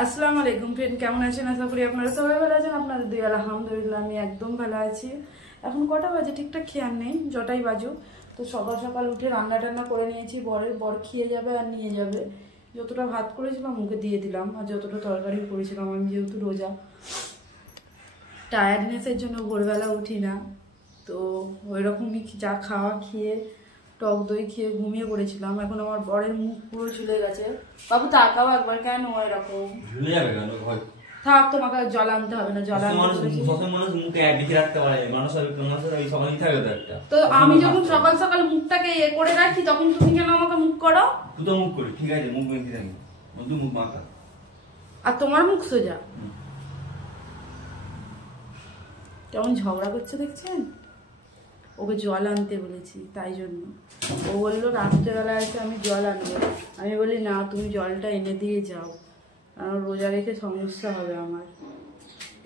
আসসালামু আলাইকুম ফ্রেন্ড, কেমন আছেন? আশা করি আপনারা সবাই ভালো আছেন। আপনাদের দুই আলহামদুলিল্লাহ আমি একদম ভালো আছি। এখন কটা বাজে ঠিকঠাক খেয়াল নেই, যটাই বাজুক। তো সকাল সকাল উঠে রান্না টান্না করে নিয়েছি। বর খেয়ে যাবে আর নিয়ে যাবে। যতটা ভাত করেছিলাম মুখে দিয়ে দিলাম, আর যতটা তরকারি করেছিলাম, আমি যেহেতু রোজা টায়ার্ডনেসের জন্য ভোরবেলা উঠি না, তো ওই রকমই যা খাওয়া খেয়ে টক দই খেয়ে ঘুমিয়ে পড়েছিলাম। এখন আমার বরের মুখ পুরো ঝুলে গেছে। বাবু তাকাও একবার, কেন এরকম ঝুলে যাবে কেন? থাক, তোমাকে জল আনতে হবে না। জল তো আমি যখন সকাল সকাল মুখটাকে করে রাখি, তখন তুমি কেন আমাকে মুখ করো? তুই তো মুখ করি, ঠিক আছে, মুখ বেঁধে থাকি, মুখ মাথা, আর তোমার মুখ সোজা। কেমন ঝগড়া করছে দেখছেন? ওকে জল আনতে বলেছি, তাই জন্য ও বললো রাত্রেবেলা এসে আমি জল আনবো। আমি বলি না, তুমি জলটা এনে দিয়ে যাও, কারণ রোজা রেখে সমস্যা হবে আমার।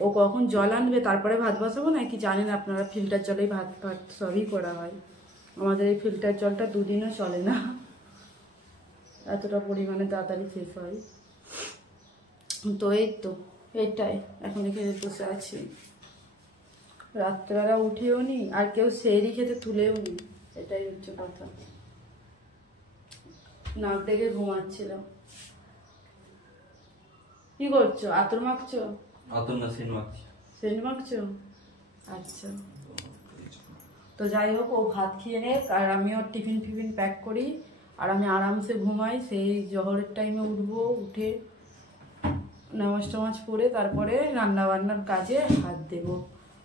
ও কখন জল আনবে তারপরে ভাত বসাবো না কি জানেন আপনারা? ফিল্টার জলেই ভাত সবই করা হয়। আমাদের এই ফিল্টার জলটা দুদিনও চলে না, এতটা পরিমাণে তাড়াতাড়ি শেষ হয়। তো এই তো এইটাই, এখন এখানে বসে আছি। রাত্রেবেলা উঠেও নি, আর কেউ সেহরি খেতে তুলেও নি, এটাই হচ্ছে কথা। নাক ডেকে ঘুমাচ্ছিলাম। কি করছো? আতর মাখছো? আতর না, সেন্ট মাখছি। সেন্ট মাখছো? আচ্ছা। তো যাই হোক, ও ভাত খেয়ে নে, আর আমি ওর টিফিন ফিফিন প্যাক করি, আর আমি আরামসে ঘুমাই। সেই জহরের টাইমে উঠবো, উঠে নামাজ টামাজ পড়ে তারপরে রান্না বান্নার কাজে হাত দেবো।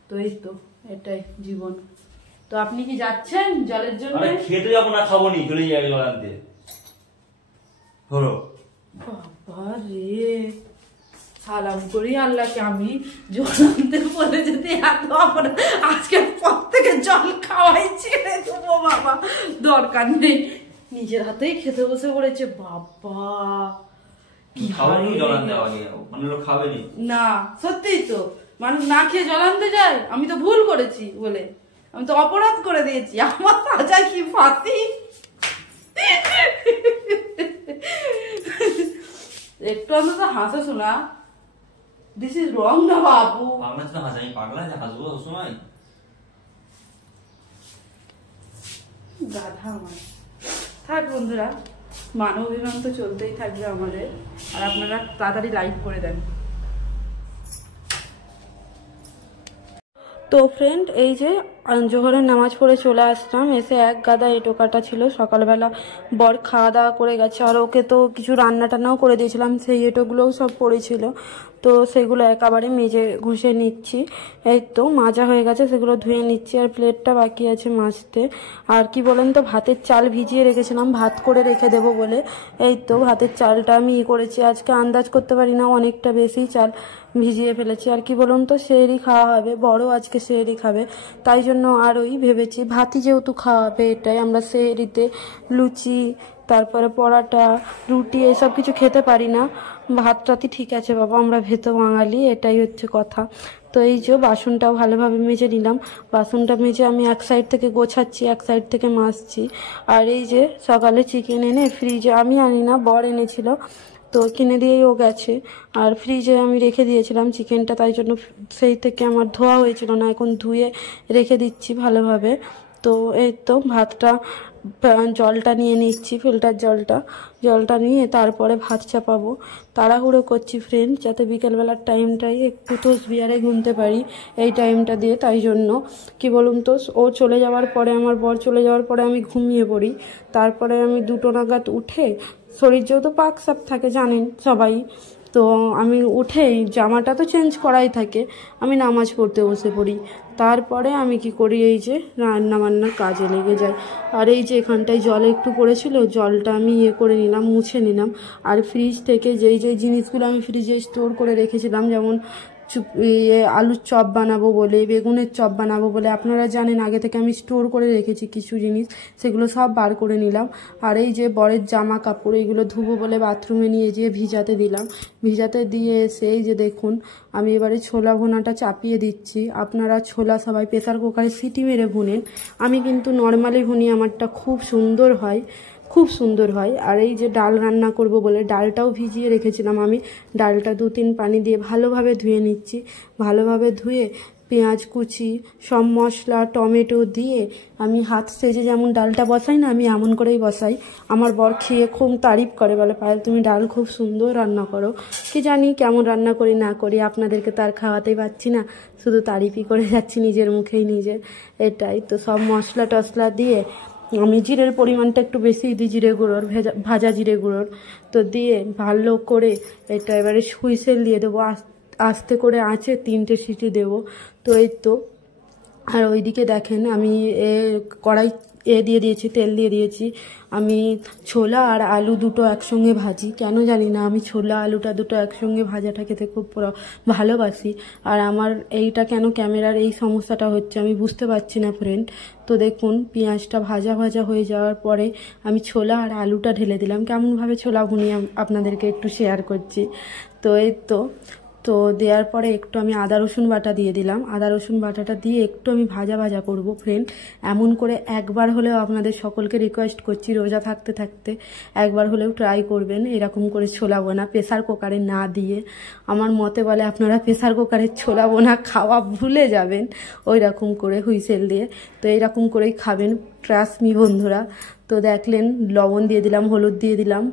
তো এই তো, এটাই জীবন। তো আপনি কি যাচ্ছেন জলের জন্য? খেতে যাবো না, খাবো নি, চলে যাবে জল আনতে। বাবা রে, সালাম করি আল্লাহকে, আমি জল আনতে বলে যদি এত অপরাধ, আজকের পর থেকে জল খাওয়াই ছেড়ে দেবো বাবা, দরকার নেই। নিজের হাতেই খেতে বসে পড়েছে বাবা। না সত্যিই তো, মানুষ না খেয়ে জল আনতে যায়? আমি তো ভুল করেছি বলে, আমি তো অপরাধ করে দিয়েছি, আমার সাজায় কি ফাঁসি। একটু অন্তত হাসো শোনা, দিস ইজ রং না বাবু। গাধা আমার। থাক বন্ধুরা, মানব অভিমান তো চলতেই থাকবে আমাদের। আর আপনারা তাড়াতাড়ি লাইক করে দেন। তো ফ্রেন্ড, এই যে জোহরের নামাজ পড়ে চলে আসলাম। এসে এক গাদা এঁটো কাটা ছিল। সকালবেলা বর খাওয়া দাওয়া করে গেছে, আর ওকে তো কিছু রান্না টান্নাও করে দিয়েছিলাম, সেই এঁটোগুলোও সব পড়েছিল। তো সেগুলো একেবারে মেজে ঘষে নিচ্ছি। এই তো মাজা হয়ে গেছে, সেগুলো ধুয়ে নিচ্ছি। আর প্লেটটা বাকি আছে মাজতে। আর কি বলেন তো, ভাতের চাল ভিজিয়ে রেখেছিলাম ভাত করে রেখে দেবো বলে। এই তো ভাতের চালটা আমি করেছি আজকে, আন্দাজ করতে পারি না, অনেকটা বেশি চাল ভিজিয়ে ফেলেছি। আর কি বলুন তো, সেহরি খাওয়া হবে, বড় আজকে সেহরি খাবে, তাই জন্য আর ওই ভেবেছি ভাতই যেহেতু খাওয়া হবে, এটাই আমরা সেহরিতে লুচি, তারপরে পরাটা, রুটি এসব কিছু খেতে পারি না। ভাত টাতি ঠিক আছে বাবা, আমরা ভেতো বাঙালি, এটাই হচ্ছে কথা। তো এই যে বাসনটাও ভালোভাবে মেজে নিলাম। বাসনটা মেজে আমি এক সাইড থেকে গোছাচ্ছি, এক সাইড থেকে মাজছি। আর এই যে সকালে চিকেন এনে ফ্রিজে, আমি আনি না, বর এনেছিল, তো কিনে দিয়েই ও গেছে। আর ফ্রিজে আমি রেখে দিয়েছিলাম চিকেনটা, তাই জন্য সেই থেকে আমার ধোয়া হয়েছিল না, এখন ধুয়ে রেখে দিচ্ছি ভালোভাবে। তো এই তো ভাতটা, জলটা নিয়ে নিচ্ছি, ফিল্টার জলটা নিয়ে তারপরে ভাত চাপাবো। তাড়াহুড়ো করছি ফ্রেন্ড, যাতে বিকেলবেলার টাইমটাই একটু তসবিহারে গুনতে পারি এই টাইমটা দিয়ে। তাই জন্য কি বলুন তো, ও চলে যাওয়ার পরে, আমার বর চলে যাওয়ার পরে আমি ঘুমিয়ে পড়ি। তারপরে আমি 2টো নাগাদ উঠে, শরীর যেহেতু পাক সাপ থাকে জানেন সবাই, তো আমি উঠেই জামাটা তো চেঞ্জ করাই থাকে, আমি নামাজ পড়তে বসে পড়ি। তারপরে আমি কি করি, এই যে রান্না বান্নার কাজে লেগে যাই। আর এই যে এখানটায় জল একটু পড়েছিল, জলটা আমি করে নিলাম, মুছে নিলাম। আর ফ্রিজ থেকে যেই জিনিসগুলো আমি ফ্রিজে স্টোর করে রেখেছিলাম, যেমন আলুর চপ বানাবো বলে, বেগুনের চপ বানাবো বলে, আপনারা জানেন আগে থেকে আমি স্টোর করে রেখেছি কিছু জিনিস, সেগুলো সব বার করে নিলাম। আর এই যে বরের জামা কাপড়, এইগুলো ধুবো বলে বাথরুমে নিয়ে যেয়ে ভিজাতে দিলাম। ভিজাতে দিয়ে এসে এই যে দেখুন, আমি এবারে ছোলা ভুনাটা চাপিয়ে দিচ্ছি। আপনারা ছোলা সবাই প্রেসার কুকারে সিটি মেরে ভুনেন, আমি কিন্তু নর্মালি ভুনি, আমারটা খুব সুন্দর হয়। খুব সুন্দর হয়। আর এই যে ডাল রান্না করব বলে ডালটাও ভিজিয়ে রেখেছিলাম আমি, ডালটা 2-3 পানি দিয়ে ভালোভাবে ধুয়ে নিচ্ছি। ভালোভাবে ধুয়ে পেঁয়াজ কুচি, সব মশলা, টমেটো দিয়ে আমি হাত সেজে যেমন ডালটা বসাই না, আমি এমন করেই বসাই। আমার বর খেয়ে খুব তারিফ করে, বলে পায়েল তুমি ডাল খুব সুন্দর রান্না করো। কি জানি কেমন রান্না করি না করি, আপনাদেরকে তার খাওয়াতেই পারছি না, শুধু তারিফই করে যাচ্ছি নিজের মুখেই নিজের। এটাই তো, সব মশলা টশলা দিয়ে আমি জিরের পরিমাণটা একটু বেশি দিই, জিরে গুঁড়োর, ভাজা জিরে গুঁড়োর তো দিয়ে ভালো করে এটা এবারে হুইসেল দিয়ে দেবো, আস্তে করে আঁচে 3টে সিটি দেবো। তো এই তো, আর ওইদিকে দেখেন আমি কড়াই দিয়ে দিয়েছি, তেল দিয়ে দিয়েছি। আমি ছোলা আর আলু দুটো একসঙ্গে ভাজি, কেন জানি না আমি ছোলা আলুটা দুটো একসঙ্গে ভাজাটা খেতে খুব ভালোবাসি। আর আমার এইটা কেন ক্যামেরার এই সমস্যাটা হচ্ছে আমি বুঝতে পারছি না ফ্রেন্ড। তো দেখুন পেঁয়াজটা ভাজা ভাজা হয়ে যাওয়ার পরে আমি ছোলা আর আলুটা ঢেলে দিলাম। কেমনভাবে ছোলা ভুনিয়ে আপনাদেরকে একটু শেয়ার করছি। তো এই তো দেওয়ার পরে একটু আমি আদা রসুন বাটা দিয়ে দিলাম। আদা রসুন বাটাটা দিয়ে একটু আমি ভাজা ভাজা করব ফ্রেন্ড। এমন করে একবার হলেও আপনাদের সকলকে রিকোয়েস্ট করছি, রোজা থাকতে থাকতে একবার হলেও ট্রাই করবেন এরকম করে ছোলা বোনা, প্রেসার কুকারে না দিয়ে। আমার মতে বলে আপনারা প্রেসার কুকারের ছোলা বোনা খাওয়া ভুলে যাবেন, ওই রকম করে হুইসেল দিয়ে। তো এইরকম করেই খাবেন, ট্রাস্ট মি বন্ধুরা। তো দেখলেন লবণ দিয়ে দিলাম, হলুদ দিয়ে দিলাম,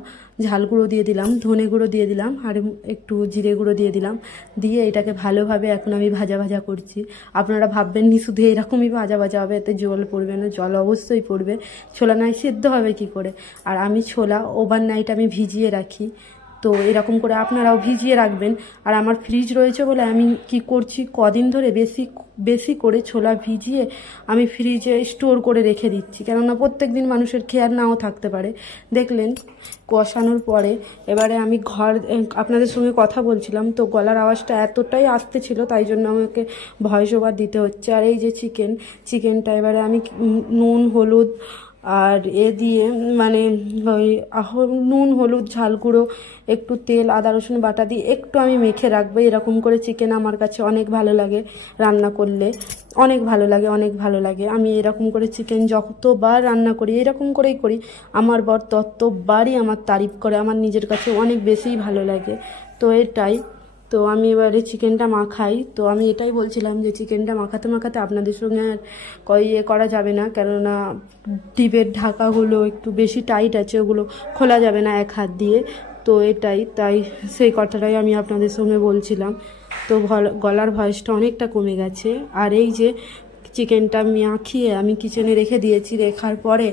ঝাল গুঁড়ো দিয়ে দিলাম, ধনে গুঁড়ো দিয়ে দিলাম, আর একটু জিরে গুঁড়ো দিয়ে দিলাম। দিয়ে এটাকে ভালোভাবে এখন আমি ভাজা ভাজা করছি। আপনারা ভাববেন নি শুধু এরকমই ভাজা ভাজা হবে, এতে জল পড়বে না, জল অবশ্যই পড়বে, ছোলা নাই সিদ্ধ হবে কি করে। আর আমি ছোলা ওভারনাইট আমি ভিজিয়ে রাখি, তো এরকম করে আপনারাও ভিজিয়ে রাখবেন। আর আমার ফ্রিজ রয়েছে বলে আমি কি করছি, কদিন ধরে বেশি করে ছোলা ভিজিয়ে আমি ফ্রিজে স্টোর করে রেখে দিচ্ছি, কেননা প্রত্যেক দিন মানুষের খেয়াল নাও থাকতে পারে। দেখলেন কষানোর পরে এবারে আমি আপনাদের সঙ্গে কথা বলছিলাম, তো গলার আওয়াজটা এতটাই আসতে ছিল, তাই জন্য আমাকে ভয়েস ওভার দিতে হচ্ছে। আর এই যে চিকেনটা এবারে আমি নুন হলুদ আর দিয়ে মানে ওই নুন হলুদ ঝাল গুঁড়ো একটু তেল আদা রসুন বাটা দিয়ে একটু আমি মেখে রাখবো। এরকম করে চিকেন আমার কাছে অনেক ভালো লাগে রান্না করলে, অনেক ভালো লাগে। আমি এরকম করে চিকেন যতবার রান্না করি এরকম করেই করি, আমার বর ততবারই আমার তারিফ করে, আমার নিজের কাছে অনেক বেশিই ভালো লাগে। তো এটাই, তো আমি এবারে চিকেনটা মাখাই। তো আমি এটাই বলছিলাম যে চিকেনটা মাখাতে মাখাতে আপনাদের সঙ্গে আর করা যাবে না, কেননা ডিপের ঢাকাগুলো একটু বেশি টাইট আছে, ওগুলো খোলা যাবে না এক হাত দিয়ে। তো তাই সেই কথাটাই আমি আপনাদের সঙ্গে বলছিলাম। তো গলার ভয়েসটা অনেকটা কমে গেছে। আর এই যে চিকেনটা মাখিয়ে আমি কিচেনে রেখে দিয়েছি, রেখার পরে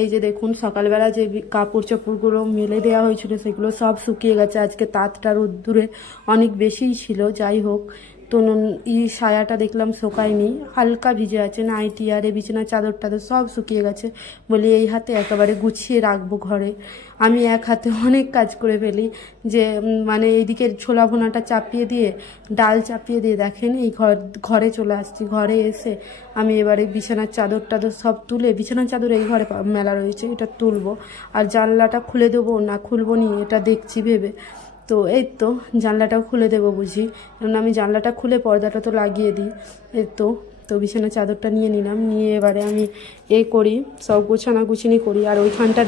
এই যে দেখুন সকালবেলা যে কাপড় চোপড়গুলো মেলে দেওয়া হয়েছিল সেগুলো সব শুকিয়ে গেছে। আজকে তাতটা রোদ্দুরে অনেক বেশিই ছিল, যাই হোক। তো সায়াটা দেখলাম শোকায়নি, হালকা ভিজে আছে, নাইটি আর বিছানার চাদর টাদর সব শুকিয়ে গেছে। বলি এই হাতে একেবারে গুছিয়ে রাখবো ঘরে। আমি এক হাতে অনেক কাজ করে ফেলি, যে মানে এইদিকে ছোলা ভুনাটা চাপিয়ে দিয়ে ডাল চাপিয়ে দিয়ে দেখেন এই ঘরে চলে আসছি। ঘরে এসে আমি এবারে বিছানার চাদর টাদর সব তুলে, বিছানার চাদর এই ঘরে মেলা রয়েছে, এটা তুলবো। আর জানলাটা খুলে দেবো না খুলবো নি এটা দেখছি ভেবে। তো এই তো জানলাটাও খুলে দেবো বুঝি, কারণ আমি জানলাটা খুলে পর্দাটা তো লাগিয়ে দিই। এই তো বিছানার চাদরটা নিয়ে নিলাম, নিয়ে এবারে আমি করি সব গুছানি করি। আর ওইখানটা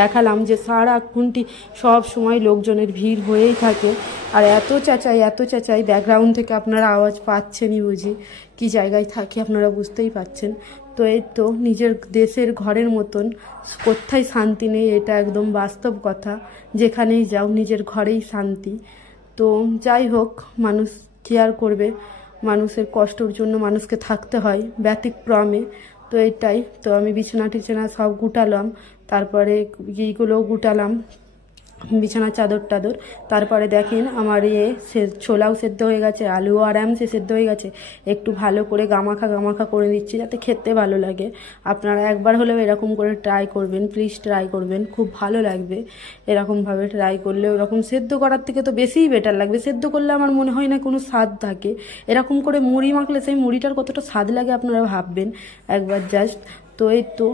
দেখালাম যে সারাক্ষণটি সব সময় লোকজনের ভিড় হয়েই থাকে। আর এত চেঁচাই ব্যাকগ্রাউন্ড থেকে আপনারা আওয়াজ পাচ্ছেনই বুঝি, কি জায়গায় থাকি আপনারা বুঝতেই পাচ্ছেন। তো এই তো নিজের দেশের ঘরের মতন কোথায় শান্তি নেই, এটা একদম বাস্তব কথা। যেখানেই যাও নিজের ঘরেই শান্তি। তো যাই হোক, মানুষ কেয়ার করবে, মানুষের কষ্টর জন্য মানুষকে থাকতে হয় ব্যতিক্রমে। তো এটাই তো, আমি বিছানা টিছানা সব গুটালাম, তারপরে এইগুলোও গুটালাম, বিছানার চাদর টাদর। তারপরে দেখেন আমার ছোলাও সেদ্ধ হয়ে গেছে, আলুও আরামসে সেদ্ধ হয়ে গেছে। একটু ভালো করে গামাখা করে দিচ্ছি যাতে খেতে ভালো লাগে। আপনারা একবার হলেও এরকম করে ট্রাই করবেন, প্লিজ ট্রাই করবেন, খুব ভালো লাগবে। এরকমভাবে ট্রাই করলে ওরকম সেদ্ধ করার থেকে তো বেশিই বেটার লাগবে। সেদ্ধ করলে আমার মনে হয় না কোনো স্বাদ থাকে, এরকম করে মুড়ি মাখলে সেই মুড়িটার কতটা স্বাদ লাগে আপনারা ভাববেন একবার জাস্ট। তো এই তো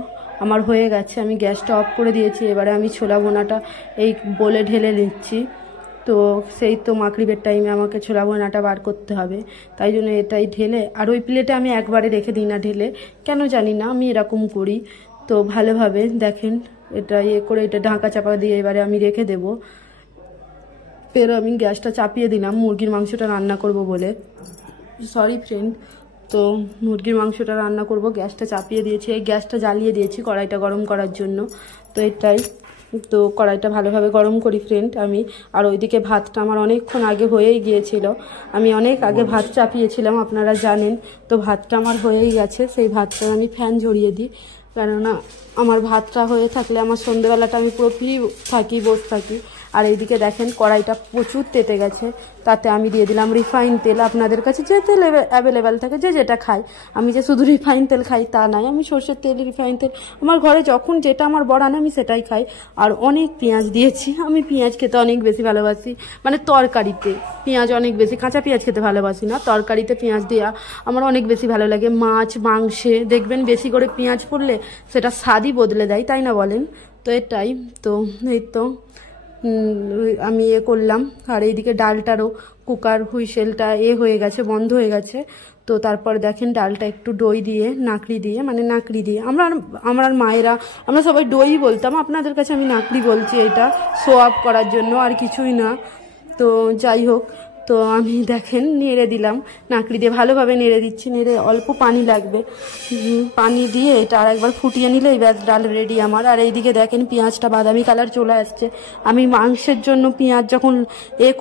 আমার হয়ে গেছে, আমি গ্যাসটা অফ করে দিয়েছি। এবারে আমি ছোলা বোনাটা এই বলে ঢেলে নিচ্ছি। তো সেই তো মাগরিবের টাইমে আমাকে ছোলা বোনাটা বার করতে হবে, তাই জন্য এটাই ঢেলে, আর ওই প্লেটে আমি একবারে রেখে দিই না ঢেলে, কেন জানি না আমি এরকম করি। তো ভালোভাবে দেখেন এটা ইয়ে করে এটা ঢাকা চাপা দিয়ে এবারে আমি রেখে দেবো। ফের আমি গ্যাসটা চাপিয়ে দিলাম মুরগির মাংসটা রান্না করব বলে, সরি ফ্রেন্ড। তো মুরগির মাংসটা রান্না করব, গ্যাসটা চাপিয়ে দিয়েছি, এই গ্যাসটা জ্বালিয়ে দিয়েছি কড়াইটা গরম করার জন্য। তো এটাই, তো কড়াইটা ভালোভাবে গরম করি ফ্রেন্ড আমি। আর ওইদিকে ভাতটা আমার অনেকক্ষণ আগে হয়েই গিয়েছিল, আমি অনেক আগে ভাত চাপিয়েছিলাম আপনারা জানেন। তো ভাতটা আমার হয়েই গেছে, সেই ভাতটা আমি ফ্যান ঝরিয়ে দিই, কেননা আমার ভাতটা হয়ে থাকলে আমার সন্ধ্যেবেলাটা আমি পুরো ফ্রি থাকি, বসে থাকি। আর এইদিকে দেখেন কড়াইটা প্রচুর তেতে গেছে, তাতে আমি দিয়ে দিলাম রিফাইন তেল। আপনাদের কাছে যে তেল অ্যাভেলেবেল থাকে, যে যেটা খাই, আমি যে শুধু রিফাইন তেল খাই তা নাই, আমি সর্ষের তেল, রিফাইন তেল আমার ঘরে যখন যেটা আমার বড় আনে আমি সেটাই খাই। আর অনেক পেঁয়াজ দিয়েছি, আমি পেঁয়াজ খেতে অনেক বেশি ভালোবাসি, মানে তরকারিতে পেঁয়াজ অনেক বেশি, কাঁচা পেঁয়াজ খেতে ভালোবাসি না, তরকারিতে পেঁয়াজ দেওয়া আমার অনেক বেশি ভালো লাগে। মাছ মাংসে দেখবেন বেশি করে পেঁয়াজ পড়লে সেটা স্বাদই বদলে দেয়, তাই না বলেন? তো এটাই, তো এই তো আমি করলাম। আর এইদিকে ডালটারও কুকার হুইসেলটা হয়ে গেছে, বন্ধ হয়ে গেছে। তো তারপর দেখেন ডালটা একটু দই দিয়ে, নাকড়ি দিয়ে আমরা মায়েরা আমরা সবাই দই বলতাম, আপনাদের কাছে আমি নাকড়ি বলছি, এটা শো আপ করার জন্য আর কিছুই না। তো যাই হোক, তো আমি দেখেন নেড়ে দিলাম, নাকড়ি দিয়ে ভালোভাবে নেড়ে দিচ্ছি, নেড়ে অল্প পানি লাগবে, পানি দিয়ে এটা আর একবার ফুটিয়ে নিলেই ব্যাস ডাল রেডি আমার। আর এইদিকে দেখেন পেঁয়াজটা বাদামি কালার চলে আসছে, আমি মাংসের জন্য পেঁয়াজ যখন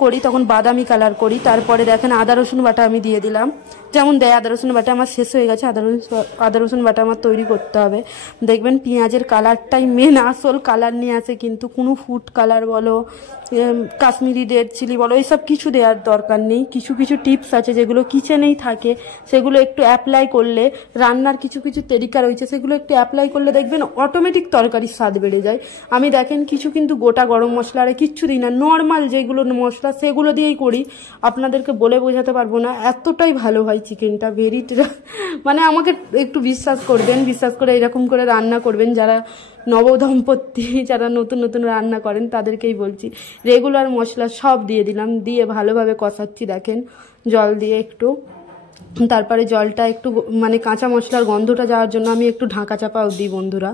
করি তখন বাদামি কালার করি। তারপরে দেখেন আদা রসুন বাটা আমি দিয়ে দিলাম, যেমন দেয় আদা রসুন বাটা আমার শেষ হয়ে গেছে, আদা রসুন বাটা আমার তৈরি করতে হবে। দেখবেন পেঁয়াজের কালারটাই মেন আসল কালার নিয়ে আসে, কিন্তু কোনো ফুড কালার বলো, কাশ্মীরি রেড চিলি বলো, এইসব কিছু দেওয়ার দরকার নেই। কিছু কিছু টিপস আছে যেগুলো কিচেনেই থাকে, সেগুলো একটু অ্যাপ্লাই করলে, রান্নার কিছু কিছু তরিকা রয়েছে সেগুলো একটু অ্যাপ্লাই করলে দেখবেন অটোমেটিক তরকারির স্বাদ বেড়ে যায়। আমি দেখেন কিছু কিন্তু গোটা গরম মশলা আর কিচ্ছু দিই না, নর্মাল যেগুলো মশলা সেগুলো দিয়েই করি, আপনাদেরকে বলে বোঝাতে পারবো না, এতটাই ভালো হয় চিকেনটা, ভেরি মানে আমাকে একটু বিশ্বাস করবেন, বিশ্বাস করে এরকম করে রান্না করবেন, যারা নবদম্পতি যারা নতুন নতুন রান্না করেন তাদেরকেই বলছি। রেগুলার মশলা সব দিয়ে দিলাম, দিয়ে ভালোভাবে কষাচ্ছি, দেখেন জল দিয়ে একটু, তারপরে জলটা একটু মানে কাঁচা মশলার গন্ধটা যাওয়ার জন্য আমি একটু ঢাকা চাপাও দিই বন্ধুরা।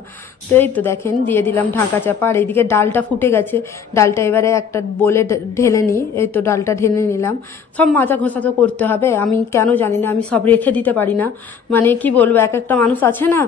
তো এই তো দেখেন দিয়ে দিলাম ঢাকা চাপা। আর এইদিকে ডালটা ফুটে গেছে, ডালটা এবারে একটা বলে ঢেলে নিই, এই তো ডালটা ঢেলে নিলাম। সব মাজা ঘষা তো করতে হবে, আমি কেন জানি না, আমি সব রেখে দিতে পারি না, মানে কি বলবো, এক একটা মানুষ আছে না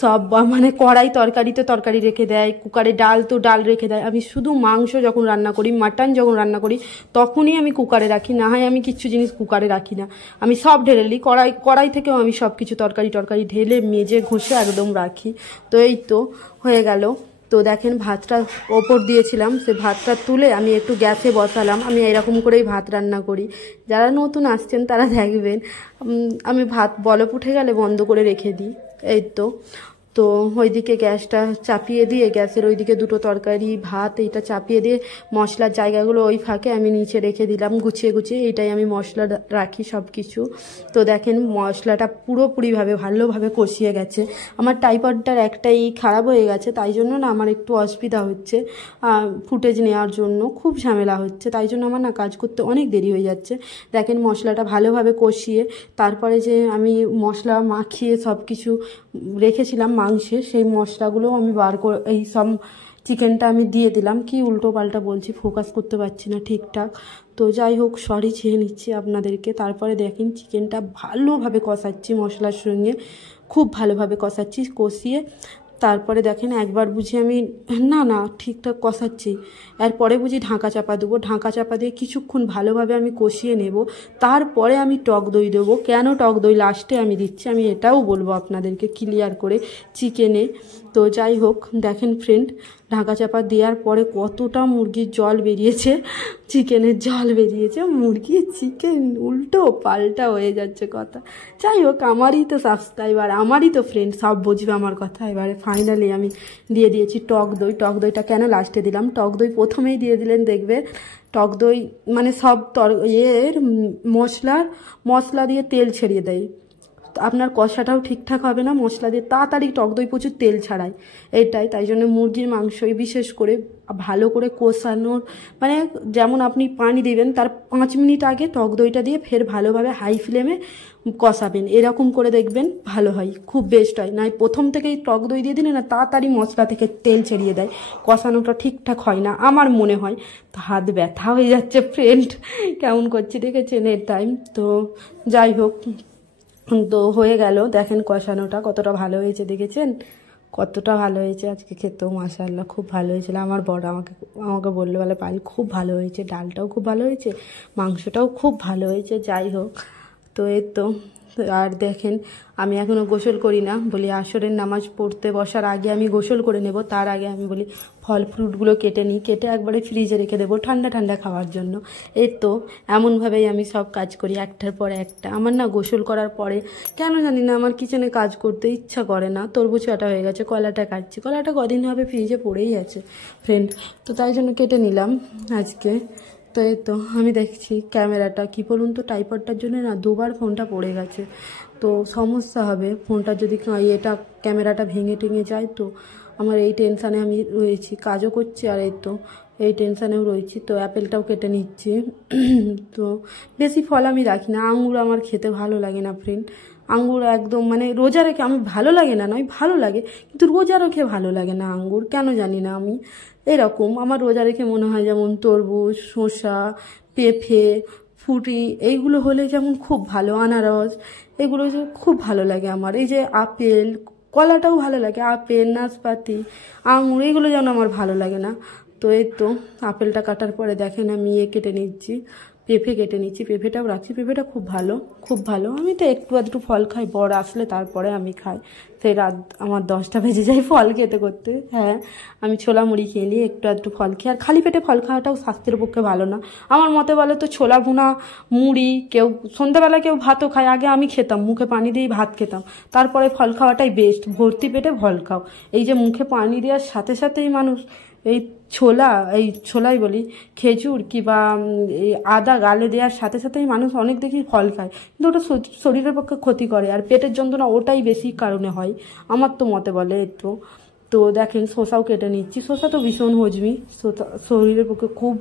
সব মানে কড়াই তরকারিতে তরকারি রেখে দেয়, কুকারে ডাল তো ডাল রেখে দেয়, আমি শুধু মাংস যখন রান্না করি, মাটন যখন রান্না করি তখনই আমি কুকারে রাখি, না হয় আমি কিচ্ছু জিনিস কুকারে রাখি না, আমি সব ঢেলে নিই, কড়াই থেকেও আমি সব কিছু তরকারি ঢেলে মেজে ঘষে একদম রাখি। তো এই তো হয়ে গেল। তো দেখেন ভাতটা ওপর দিয়েছিলাম, সে ভাতটা তুলে আমি একটু গ্যাসে বসালাম, আমি এরকম করেই ভাত রান্না করি, যারা নতুন আসছেন তারা দেখবেন আমি ভাত বলক উঠে গেলে বন্ধ করে রেখে দিই। এই তো ওইদিকে গ্যাসটা চাপিয়ে দিয়ে, গ্যাসের ওইদিকে দুটো তরকারি ভাত এইটা চাপিয়ে দিয়ে মশলার জায়গাগুলো ওই ফাঁকে আমি নিচে রেখে দিলাম গুছিয়ে, এইটাই আমি মশলা রাখি সব কিছু। তো দেখেন মশলাটা পুরোপুরিভাবে ভালোভাবে কষিয়ে গেছে। আমার ট্রাইপডটার একটাই খারাপ হয়ে গেছে, তাই জন্য না আমার একটু অসুবিধা হচ্ছে ফুটেজ নেওয়ার জন্য, খুব ঝামেলা হচ্ছে, তাই জন্য আমার না কাজ করতে অনেক দেরি হয়ে যাচ্ছে। দেখেন মশলাটা ভালোভাবে কষিয়ে তারপরে যে আমি মশলা মাখিয়ে সব কিছু রেখেছিলাম মাংসে, সেই মশলাগুলো আমি বার করে এই সব চিকেনটা আমি দিয়ে দিলাম। কি উল্টো পাল্টা বলছি, ফোকাস করতে পারছি না ঠিকঠাক, তো যাই হোক সরি চেয়ে নিচ্ছি আপনাদেরকে। তারপরে দেখেন চিকেনটা ভালোভাবে কষাচ্ছি মশলার সঙ্গে, খুব ভালোভাবে কষাচ্ছি, কষিয়ে তারপরে দেখেন একবার বুঝি আমি না ঠিকঠাক কষাচ্ছি, এরপরে বুঝি ঢাকা চাপা দেবো, ঢাকা চাপা দিয়ে কিছুক্ষণ ভালোভাবে আমি কষিয়ে নেব, তারপরে আমি টক দই দেবো। কেন টক দই লাস্টে আমি দিচ্ছি, আমি এটাও বলবো আপনাদেরকে ক্লিয়ার করে চিকেনে। তো যাই হোক দেখেন ফ্রেন্ড, ঢাকা চাপা দেওয়ার পরে কতটা মুরগির জল বেরিয়েছে, চিকেনের জল বেরিয়েছে, মুরগি চিকেন উল্টো পাল্টা হয়ে যাচ্ছে কথা। যাই হোক আমারই তো সাবস্ক্রাইবার, আমারই তো ফ্রেন্ড, সব বুঝবে আমার কথা। এবারে ফাইনালি আমি দিয়ে দিয়েছি টক দই। টক দইটা কেন লাস্টে দিলাম, টক দই প্রথমেই দিয়ে দিলেন দেখবে টক দই মানে সব মশলা দিয়ে তেল ছেড়িয়ে দেয়, আপনার কষাটাও ঠিকঠাক হবে না, মশলা দিয়ে তাড়াতাড়ি টক দই প্রচুর তেল ছাড়ায় এটাই। তাই জন্য মুরগির মাংসই বিশেষ করে ভালো করে কষানোর, মানে যেমন আপনি পানি দেবেন তার 5 মিনিট আগে টক দইটা দিয়ে ফের ভালোভাবে হাই ফ্লেমে কষাবেন, এরকম করে দেখবেন ভালো হয়, খুব বেস্ট হয়। নয় প্রথম থেকেই টক দই দিয়ে দিলে না তাড়াতাড়ি মশলা থেকে তেল ছেড়িয়ে দেয়, কষানোটা ঠিকঠাক হয় না আমার মনে হয়। তো হাত ব্যথা হয়ে যাচ্ছে ফ্রেন্ড, কেমন করছি দেখেছেন এর টাইম। তো যাই হোক, তো হয়ে গেল, দেখেন কষানোটা কতটা ভালো হয়েছে, দেখেছেন কতটা ভালো হয়েছে। আজকে খেতেও মাশাআল্লাহ খুব ভালো হয়েছিল। আমার বড় আমাকে বললো, বলে পারি খুব ভালো হয়েছে, ডালটাও খুব ভালো হয়েছে, মাংসটাও খুব ভালো হয়েছে। যাই হোক, তো এই তো। আর দেখেন আমি এখনও গোসল করি না, বলি আসরের নামাজ পড়তে বসার আগে আমি গোসল করে নেব। তার আগে আমি বলি ফল ফ্রুটগুলো কেটে নিই, কেটে একবারে ফ্রিজে রেখে দেবো ঠান্ডা ঠান্ডা খাওয়ার জন্য। এই তো এমনভাবেই আমি সব কাজ করি একটার পরে একটা। আমার না গোসল করার পরে কেন জানি না আমার কিচেনে কাজ করতে ইচ্ছা করে না। তরমুজ কাটা হয়ে গেছে, কলাটা কাটছি, কলাটা কদিন হবে ফ্রিজে পড়েই আছে ফ্রেন্ড, তো তাই জন্য কেটে নিলাম আজকে। তো এই তো আমি দেখছি ক্যামেরাটা কি বলুন তো, টাইপডটার জন্য না দুবার ফোনটা পড়ে গেছে, তো সমস্যা হবে ফোনটা যদি এটা ক্যামেরাটা ভেঙে টেঙে যায়। তো আমার এই টেনশানে আমি রয়েছি, কাজও করছি আর এই তো এই টেনশানেও রয়েছি। তো অ্যাপেলটাও কেটে নিচ্ছি। তো বেশি ফল আমি রাখি না, আঙুর আমার খেতে ভালো লাগে না ফ্রেন্ড, আঙ্গুর একদম মানে রোজা রেখে আমি ভালো লাগে না নয়, ভালো লাগে কিন্তু রোজা রেখে ভালো লাগে না আঙ্গুর, কেন জানি না আমি এরকম। আমার রোজা রেখে মনে হয় যেমন তরমুজ, শসা, পেঁপে, ফুটি এইগুলো হলে যেমন খুব ভালো, আনারস এগুলো যে খুব ভালো লাগে আমার। এই যে আপেল, কলাটাও ভালো লাগে, আপেল, নাশপাতি, আঙুর এগুলো যেন আমার ভালো লাগে না। তো এই তো আপেলটা কাটার পরে দেখেন আমি কেটে নিচ্ছি, পেঁপে কেটে নিচ্ছি, পেঁপেটাও রাখছি, পেঁপেটা খুব ভালো খুব ভালো। আমি তো একটু আধটু ফল খাই, বড় আসলে তারপরে আমি খাই, সেই রাত আমার 10টা বেজে যায় ফল খেতে করতে। হ্যাঁ, আমি ছোলা মুড়ি খেয়ে নিই, একটু আধটু ফল খেয়ে। আর খালি পেটে ফল খাওয়াটাও স্বাস্থ্যের পক্ষে ভালো না আমার মতে। বলে তো ছোলা ভুনা, মুড়ি, কেউ সন্ধ্যাবেলা কেউ ভাতও খায়, আগে আমি খেতাম, মুখে পানি দিয়েই ভাত খেতাম, তারপরে ফল খাওয়াটাই বেস্ট, ভর্তি পেটে ফল খাও। এই যে মুখে পানি দেওয়ার সাথে সাথেই মানুষ এই ছোলাই বলি খেজুর কিংবা এই আদা গালে দেওয়ার সাথে সাথেই মানুষ অনেক দেখি ফল খায়, কিন্তু ওটা শরীরের পক্ষে ক্ষতি করে, আর পেটের যন্ত্রণা ওটাই বেশি কারণে হয় আমার তো মতে বলে। একটু তো দেখেন শসাও কেটে নিচ্ছি, শসা তো ভীষণ হজমি, শরীরের পক্ষে খুব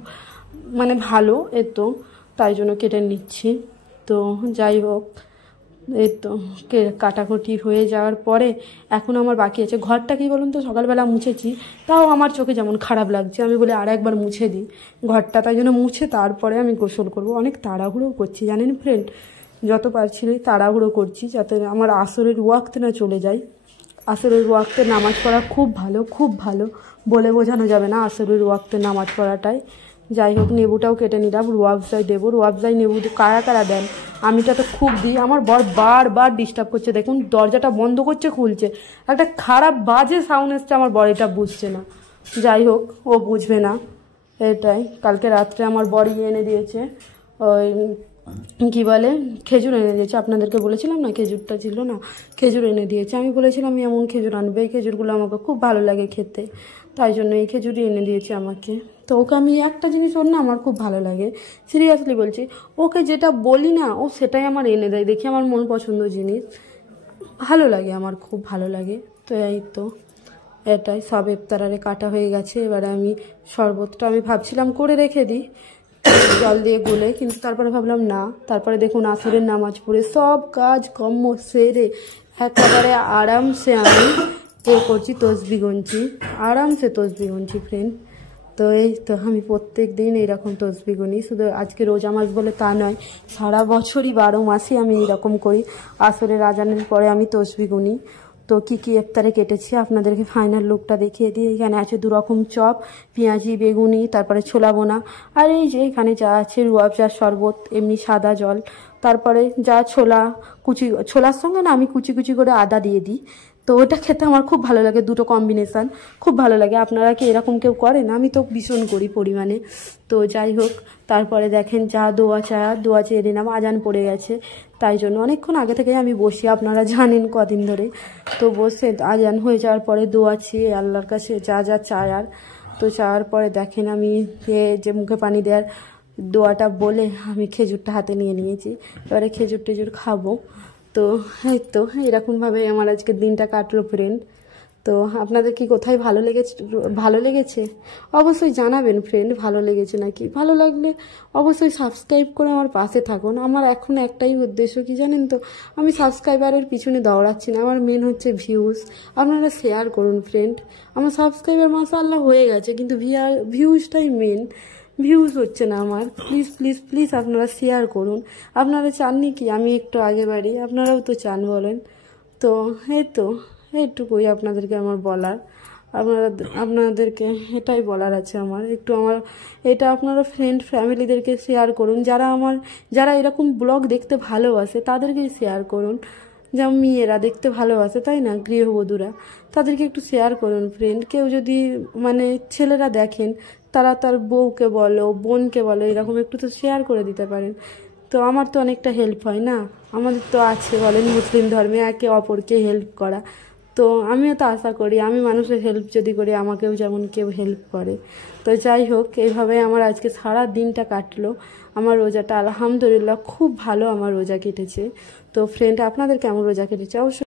মানে ভালো, তো তাই জন্য কেটে নিচ্ছি। তো যাই হোক, এই তো কাটাকুটি হয়ে যাওয়ার পরে এখন আমার বাকি আছে ঘরটা, কি বলুন তো, সকালবেলা মুছেছি, তাও আমার চোখে যেমন খারাপ লাগছে, আমি বলি আর একবার মুছে দিই ঘরটা, তাই জন্য মুছে তারপরে আমি গোসল করব। অনেক তাড়াহুড়ো করছি জানেন ফ্রেন্ড, যত পারছি তাড়াহুড়ো করছি যাতে আমার আসরের ওয়াক্ত না চলে যায়। আসরের ওয়াক্তে নামাজ পড়া খুব ভালো, খুব ভালো, বলে বোঝানো যাবে না আসরের ওয়াক্তে নামাজ পড়াটাই। যাই হোক, নেবুটাও কেটে নিলাম, রুয়াবজাই দেবো, রুয়াবজাই নেবু কারা কারা দেন, আমিটা তো খুব দিই। আমার বর বারবার ডিস্টার্ব করছে, দেখুন দরজাটা বন্ধ করছে খুলছে, একটা খারাপ বাজে সাউন্ড এসছে, আমার বর এটা বুঝছে না। যাই হোক, ও বুঝবে না এটাই। কালকে রাত্রে আমার বর এনে দিয়েছে ওই কী বলে খেজুর এনে দিয়েছে, আপনাদেরকে বলেছিলাম না খেজুরটা ছিল না, খেজুর এনে দিয়েছে। আমি বলেছিলাম আমি এমন খেজুর আনবে, এই খেজুরগুলো আমাকে খুব ভালো লাগে খেতে, তাই জন্য এই খেজুরই এনে দিয়েছে আমাকে। তো ওকে আমি একটা জিনিস ওর না আমার খুব ভালো লাগে, সিরিয়াসলি বলছি, ওকে যেটা বলি না ও সেটাই আমার এনে দেয়, দেখি আমার মন পছন্দ জিনিস ভালো লাগে, আমার খুব ভালো লাগে। তো এই তো এটাই সব ইফতারে কাটা হয়ে গেছে। এবারে আমি শরবতটা আমি ভাবছিলাম করে রেখে দিই জল দিয়ে গুলে, কিন্তু তারপরে ভাবলাম না, তারপরে দেখুন আসরের নামাজ পড়ে সব কাজ কর্ম সেরে একেবারে আরামসে আমি করছি, তসবি গুনছি, আরামসে তসবি গুনছি ফ্রেন্ড। তো এই তো আমি প্রত্যেক দিন এইরকম তসবি গুনি, শুধু আজকে রোজা মাস বলে তা নয়, সারা বছরই 12 মাসই আমি এইরকম করি। আসরের আজানের পরে আমি তসবি গুনি। তো কী কী ইফতারে কেটেছি আপনাদেরকে ফাইনাল লুকটা দেখিয়ে দিই। এখানে আছে 2 রকম চপ, পেঁয়াজি, বেগুনি, তারপরে ছোলা বোনা, আর এই যে এখানে যা আছে রুয়াবজার শরবত, এমনি সাদা জল, তারপরে যা ছোলার সঙ্গে না আমি কুচি কুচি করে আদা দিয়ে দিই, তো ওটা খেতে আমার খুব ভালো লাগে, দুটো কম্বিনেশান খুব ভালো লাগে। আপনারা কি এরকম কেউ করেন? আমি তো ভীষণ করি পরিমাণে। তো যাই হোক, তারপরে দেখেন চা দোয়া চেয়ে দিলাম, আজান পড়ে গেছে, তাই জন্য অনেকক্ষণ আগে থেকে আমি বসি, আপনারা জানেন কদিন ধরে। তো বসে আজান হয়ে যাওয়ার পরে দোয়া চেয়ে আল্লাহর কাছে যা যা চায়ার, তো চাওয়ার পরে দেখেন আমি যে মুখে পানি দেওয়ার দোয়াটা বলে আমি খেজুরটা হাতে নিয়ে নিয়েছি, এবারে খেজুর টেজুর খাবো। তো এই তো এরকমভাবে আমার আজকের দিনটা কাটলো ফ্রেন্ড। তো আপনাদের কি কোথায় ভালো লেগেছে অবশ্যই জানাবেন ফ্রেন্ড, ভালো লেগেছে নাকি। ভালো লাগলে অবশ্যই সাবস্ক্রাইব করে আমার পাশে থাকুন। আমার এখন একটাই উদ্দেশ্য কি জানেন তো, আমি সাবস্ক্রাইবারের পিছনে দৌড়াচ্ছি না, আমার মেন হচ্ছে ভিউজ। আপনারা শেয়ার করুন ফ্রেন্ড। আমার সাবস্ক্রাইবার মাশাআল্লাহ হয়ে গেছে, কিন্তু ভিউজটাই মেন, ভিউজ হচ্ছে না আমার। প্লিজ প্লিজ প্লিজ আপনারা শেয়ার করুন। আপনারা চাননি কি আমি একটু আগে বাড়ি, আপনারাও তো চান বলেন। তো এই তো এইটুকুই আপনাদেরকে আমার বলার। আপনাদেরকে এটাই বলার আছে আমার। একটু আমার এটা আপনারা ফ্রেন্ড ফ্যামিলিদেরকে শেয়ার করুন, যারা এরকম ব্লগ দেখতে ভালোবাসে তাদেরকেই শেয়ার করুন। যেমন মেয়েরা দেখতে ভালোবাসে তাই না, গৃহবধূরা, তাদেরকে একটু শেয়ার করুন ফ্রেন্ড। কেউ যদি মানে ছেলেরা দেখেন, তারা তার বউকে বলো, বোনকে বলো, এরকম একটু তো শেয়ার করে দিতে পারেন। তো আমার তো অনেকটা হেল্প হয় না, আমাদের তো আছে বলেন মুসলিম ধর্মে একে অপরকে হেল্প করা। তো আমিও তো আশা করি আমি মানুষের হেল্প যদি করি আমাকেও যেমন কেউ হেল্প করে। তো যাই হোক, এইভাবে আমার আজকে সারা দিনটা কাটলো। আমার রোজাটা আলহামদুলিল্লাহ খুব ভালো আমার রোজা কেটেছে। তো ফ্রেন্ড আপনাদের কেমন রোজা কেটেছে অবশ্যই